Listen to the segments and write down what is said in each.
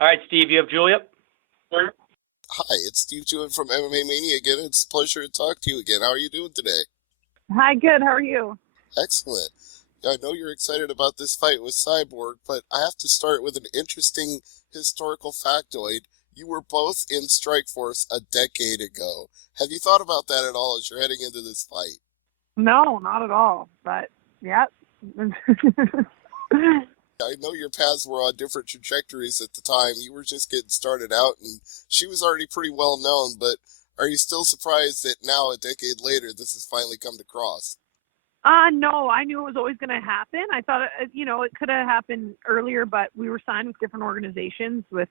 All right, Steve, you have Julia? Hi, it's Steve Jewett from MMA Mania again. It's a pleasure to talk to you again. How are you doing today? Hi, good. How are you? Excellent. I know you're excited about this fight with Cyborg, but I have to start with an interesting historical factoid. You were both in Strikeforce a decade ago. Have you thought about that at all as you're heading into this fight? No, not at all. But yeah. I know your paths were on different trajectories at the time. You were just getting started out, and she was already pretty well known, but are you still surprised that now, a decade later, this has finally come to cross? No, I knew it was always going to happen. I thought, it could have happened earlier, but we were signed with different organizations. With,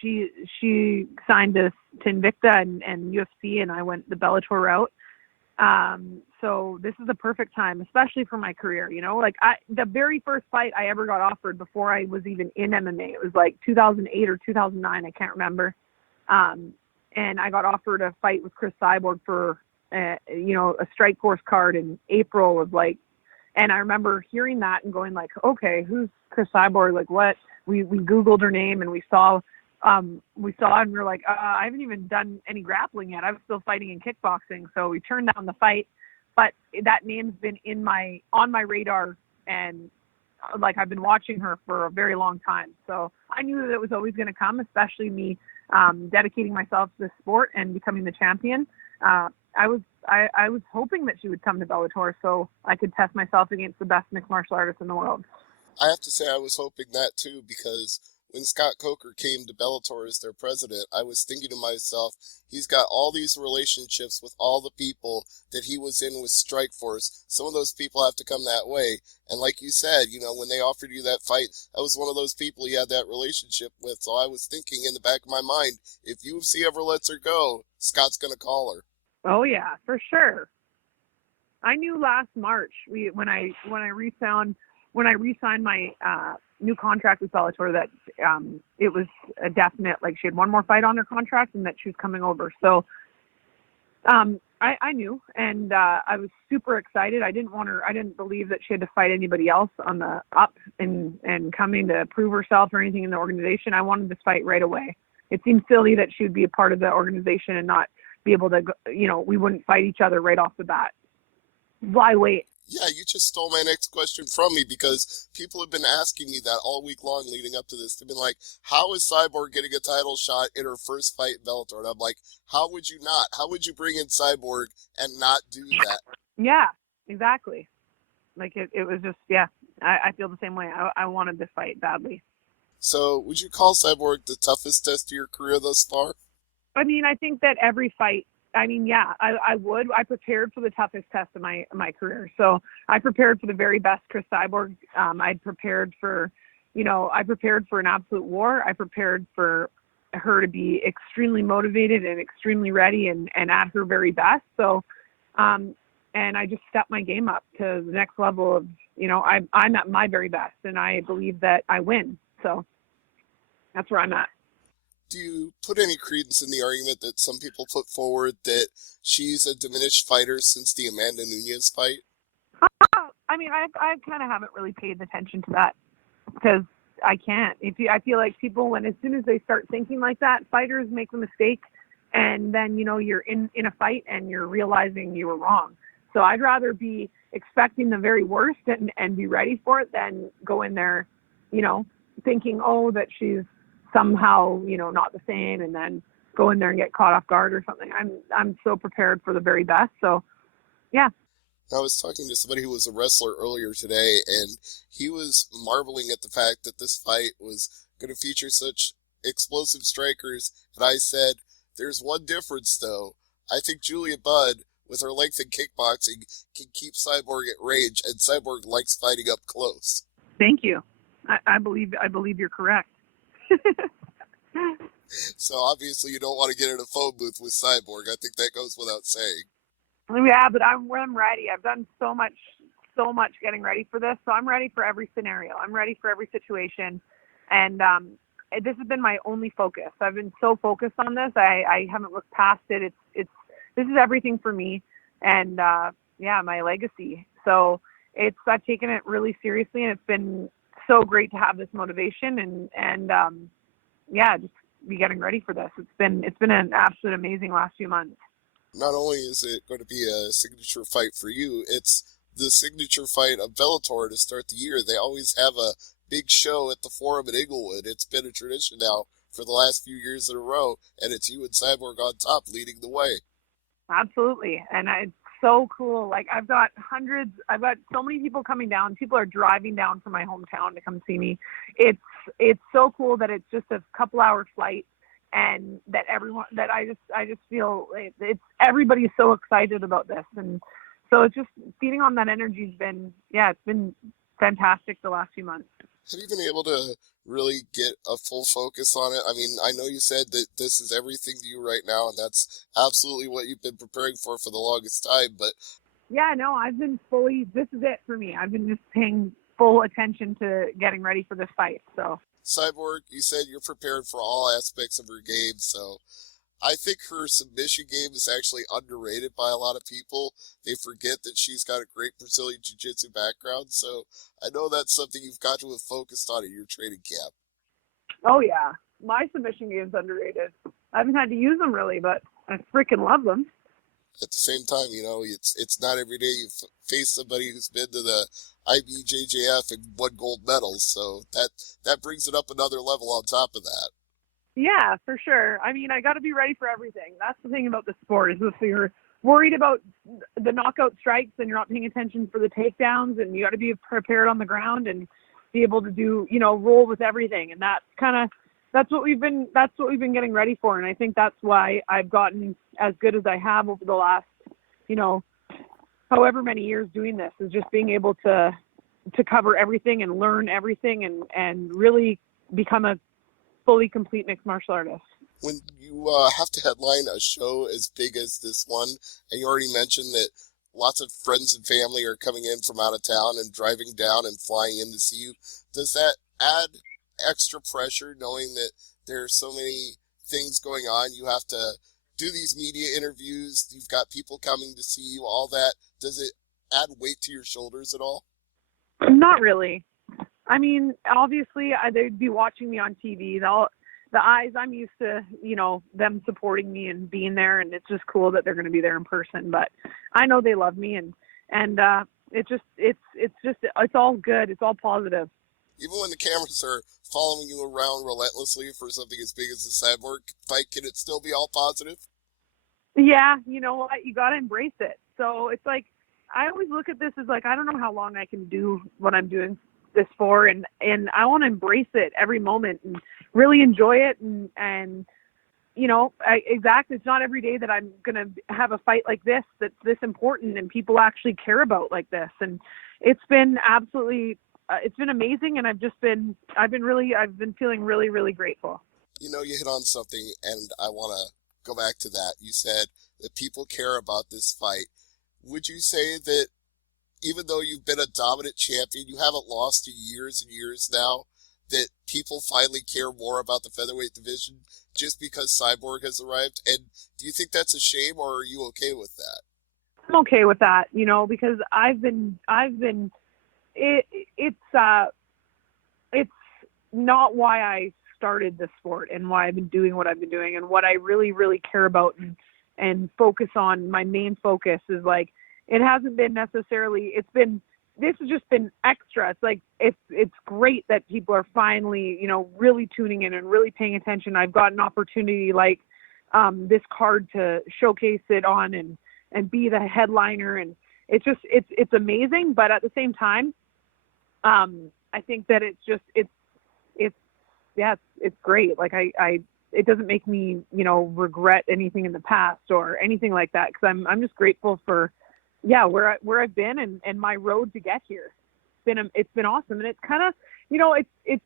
she signed to Invicta and UFC, and I went the Bellator route. So this is the perfect time, especially for my career. The very first fight I ever got offered before I was even in MMA, it was like 2008 or 2009, I can't remember. And I got offered a fight with Cris Cyborg for, a Strikeforce card in April and I remember hearing that and going like, okay, who's Cris Cyborg? Like what? We Googled her name and we saw and we were like, I haven't even done any grappling yet. I was still fighting in kickboxing. So we turned down the fight, but that name's been on my radar, and I've been watching her for a very long time. So I knew that it was always going to come, especially me dedicating myself to the sport and becoming the champion. I was hoping that she would come to Bellator so I could test myself against the best mixed martial artists in the world. I have to say I was hoping that too, because when Scott Coker came to Bellator as their president, I was thinking to myself, he's got all these relationships with all the people that he was in with Strikeforce. Some of those people have to come that way. And like you said, when they offered you that fight, I was one of those people he had that relationship with. So I was thinking in the back of my mind, if UFC ever lets her go, Scott's going to call her. Oh yeah, for sure. I knew last March when I re-signed my new contract with Bellator that it was a definite, she had one more fight on her contract and that she was coming over. So I knew, and I was super excited. I didn't believe that she had to fight anybody else on the up and coming to prove herself or anything in the organization. I wanted this fight right away. It seemed silly that she would be a part of the organization and not be able to, we wouldn't fight each other right off the bat. Why wait? Yeah, you just stole my next question from me, because people have been asking me that all week long leading up to this. They've been like, how is Cyborg getting a title shot in her first fight in Bellator? And I'm like, how would you not? How would you bring in Cyborg and not do that? Yeah, exactly. It was just, yeah, I feel the same way. I wanted this fight badly. So would you call Cyborg the toughest test of your career thus far? I mean, I think that every fight, yeah, I would. I prepared for the toughest test of my career. So I prepared for the very best Cris Cyborg. I prepared for an absolute war. I prepared for her to be extremely motivated and extremely ready and at her very best. So, and I just stepped my game up to the next level of, I'm at my very best, and I believe that I win. So that's where I'm at. Do you put any credence in the argument that some people put forward that she's a diminished fighter since the Amanda Nunes fight? I mean, I kind of haven't really paid attention to that because I can't. I feel like people, as soon as they start thinking like that, fighters make a mistake, and then you're in a fight and you're realizing you were wrong. So I'd rather be expecting the very worst and be ready for it than go in there, thinking, that she's somehow, not the same, and then go in there and get caught off guard or something. I'm so prepared for the very best. So, yeah. I was talking to somebody who was a wrestler earlier today, and he was marveling at the fact that this fight was going to feature such explosive strikers. And I said, there's one difference, though. I think Julia Budd, with her length in kickboxing, can keep Cyborg at range, and Cyborg likes fighting up close. Thank you. I believe you're correct. So obviously you don't want to get in a phone booth with Cyborg. I think that goes without saying. Yeah, but I'm ready. I've done so much getting ready for this. So I'm ready for every scenario. I'm ready for every situation. And this has been my only focus. I've been so focused on this. I haven't looked past it. This is everything for me. And my legacy. So I've taken it really seriously, and it's been so great to have this motivation and just be getting ready for this. It's been an absolute amazing last few months. Not only is it going to be a signature fight for you, it's the signature fight of Bellator to start the year. They always have a big show at the Forum in Inglewood. It's been a tradition now for the last few years in a row, and it's you and Cyborg on top leading the way. Absolutely. And it's so cool. Like I've got so many people coming down. People are driving down from my hometown to come see me. It's so cool that it's just a couple hour flight, and that I just feel it's everybody's so excited about this. And so it's just feeding on that energy it's been fantastic the last few months. Have you been able to really get a full focus on it? I mean, I know you said that this is everything to you right now, and that's absolutely what you've been preparing for the longest time, but... Yeah, no, this is it for me. I've been just paying full attention to getting ready for this fight, so... Cyborg, you said you're prepared for all aspects of her game, so I think her submission game is actually underrated by a lot of people. They forget that she's got a great Brazilian Jiu-Jitsu background, so I know that's something you've got to have focused on in your training camp. Oh, yeah. My submission game's underrated. I haven't had to use them really, but I freaking love them. At the same time, it's not every day you face somebody who's been to the IBJJF and won gold medals, so that brings it up another level on top of that. Yeah, for sure. I mean, I got to be ready for everything. That's the thing about the sport is if you're worried about the knockout strikes and you're not paying attention for the takedowns, and you got to be prepared on the ground and be able to do, roll with everything. And that's what we've been getting ready for. And I think that's why I've gotten as good as I have over the last, however many years doing this, is just being able to cover everything and learn everything and really become a fully complete mixed martial artist. When you have to headline a show as big as this one, and you already mentioned that lots of friends and family are coming in from out of town and driving down and flying in to see you, does that add extra pressure knowing that there are so many things going on? You have to do these media interviews, you've got people coming to see you, all that. Does it add weight to your shoulders at all? Not really. I mean, obviously, they'd be watching me on TV. The eyes, I'm used to, them supporting me and being there, and it's just cool that they're going to be there in person. But I know they love me, and it's all good. It's all positive. Even when the cameras are following you around relentlessly for something as big as the Cyborg fight, can it still be all positive? Yeah, you know what? You got to embrace it. So it's like, I always look at this as like, I don't know how long I can do what I'm doing this for, and I want to embrace it every moment and really enjoy it. And exactly, it's not every day that I'm going to have a fight like this that's this important and people actually care about like this. And it's been absolutely it's been amazing, and I've been feeling really, really grateful. You hit on something, and I want to go back to that. You said that people care about this fight. Would you say that even though you've been a dominant champion, you haven't lost in years and years now, that people finally care more about the featherweight division just because Cyborg has arrived? And do you think that's a shame, or are you okay with that? I'm okay with that, because it's not why I started the sport and why I've been doing what I've been doing, and what I really, really care about and focus on. My main focus is like, it hasn't been necessarily, this has just been extra. It's like, it's great that people are finally, really tuning in and really paying attention. I've got an opportunity like this card to showcase it on and be the headliner. And it's amazing. But at the same time, I think that it's great. Like it doesn't make me, regret anything in the past or anything like that. Cause I'm just grateful for, where I've been and my road to get here. It's been awesome. And it's kind of, it's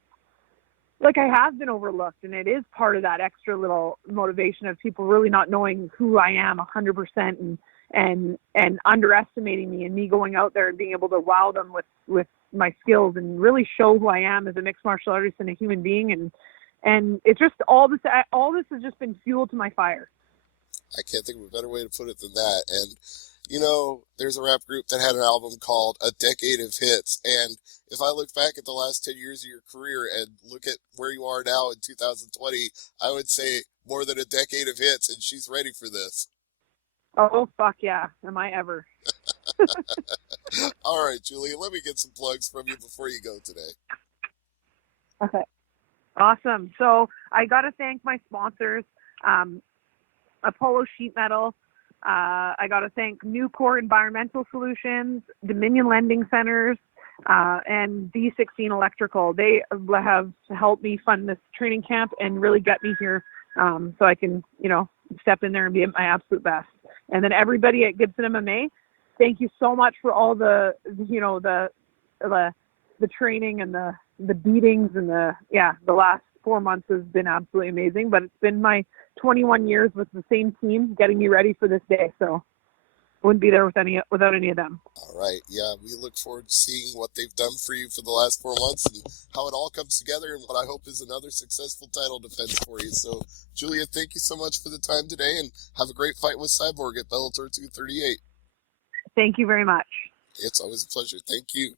like I have been overlooked, and it is part of that extra little motivation of people really not knowing who I am 100% and underestimating me, and me going out there and being able to wow them with my skills and really show who I am as a mixed martial artist and a human being. And it's just all this has just been fuel to my fire. I can't think of a better way to put it than that. And You know, there's a rap group that had an album called A Decade of Hits, and if I look back at the last 10 years of your career and look at where you are now in 2020, I would say more than a decade of hits, and she's ready for this. Oh, fuck yeah. Am I ever. All right, Julia, let me get some plugs from you before you go today. Okay. Awesome. So I got to thank my sponsors, Apollo Sheet Metal. I got to thank Nucor Environmental Solutions, Dominion Lending Centers, and D16 Electrical. They have helped me fund this training camp and really get me here so I can, step in there and be at my absolute best. And then everybody at Gibson MMA, thank you so much for all the training and the beatings and the last 4 months has been absolutely amazing. But it's been my 21 years with the same team getting me ready for this day. So I wouldn't be there without any of them. All right. Yeah, we look forward to seeing what they've done for you for the last 4 months and how it all comes together and what I hope is another successful title defense for you. So, Julia, thank you so much for the time today and have a great fight with Cyborg at Bellator 238. Thank you very much. It's always a pleasure. Thank you.